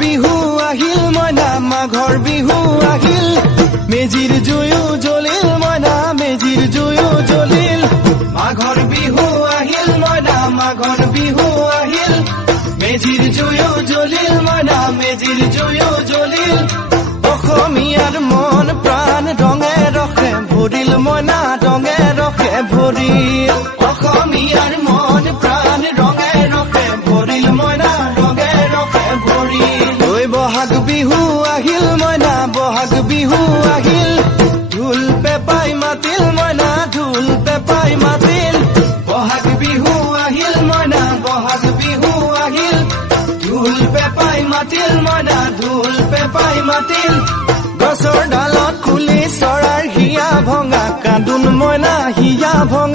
বিহু আহিল মইনা মাঘৰ বিহু আহিল মেজিৰ জুয়ো জ্বলিল মইনা মেজিৰ জুয়ো জ্বলিল মাঘৰ বিহু আহিল মইনা মাঘৰ বিহু আহিল মেজিৰ জুয়ো জ্বলিল মইনা মেজিৰ জুয়ো জ্বলিল অসমীয়াৰ মন প্ৰাণ ৰঙে ৰখে ভৰিল মইনা ৰঙে ৰখে ভৰিল অসমীয়াৰ মন প্ৰাণ ৰঙে ৰখে ভৰিল মইনা ৰঙে ৰখে ভৰিল ঐ বহাগ বিহু আহিল মইনা বহাগ বিহু আহিল ঢোল পেপাই মাতিল মইনা ঢোল পেপাই মাতিল বহাগ বিহু আহিল মইনা বহাগ বিহু আহিল ঢোল পেপাই মাতিল মইনা ঢোল পেপাই মাতিল গছৰ ডালত খুলি চৰাৰ হিয়া ভঙা কান্দোন মইনা হিয়া ভঙা